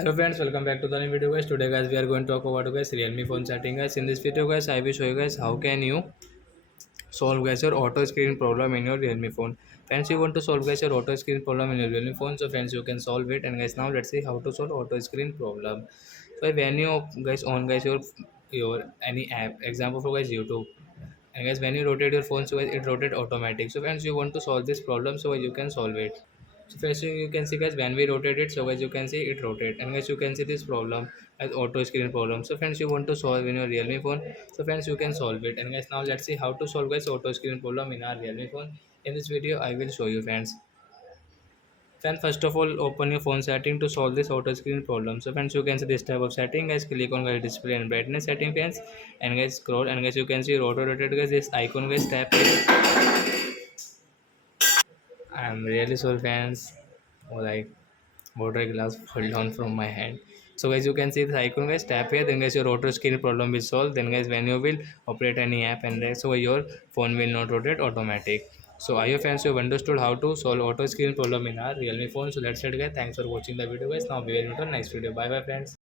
Hello friends, welcome back to the new video guys. Today guys we are going to talk about guys Realme phone setting guys. In this video guys I will show you guys how can you solve guys your auto screen problem in your Realme phone. Friends, you want to solve guys your auto screen problem in your Realme phone, so friends you can solve it. And guys now let's see how to solve auto screen problem. So when you guys on guys your any app, example for guys YouTube, and guys when you rotate your phone, so guys it rotate automatic. So friends, you want to solve this problem, so you can solve it. So first you can see guys when we rotate it, so guys you can see it rotate, and guys you can see this problem as auto screen problem. So friends, you want to solve in your Realme phone, so friends you can solve it. And guys now let's see how to solve guys auto screen problem in our Realme phone. In this video I will show you friends. Then first of all open your phone setting to solve this auto screen problem. So friends, you can see this type of setting. Guys click on guys display and brightness setting friends, and guys scroll, and guys you can see auto rotate guys, this icon guys tap it. I'm really sorry friends, or like water glass fall down from my hand. So guys you can see this icon guys, tap here, then guys your auto screen problem will solve. Then guys when you will operate any app, and then so your phone will not rotate automatic. So I hope friends you have understood how to solve auto screen problem in our Realme phone. So that's it guys, thanks for watching the video guys. Now we will meet on next video. Bye bye friends.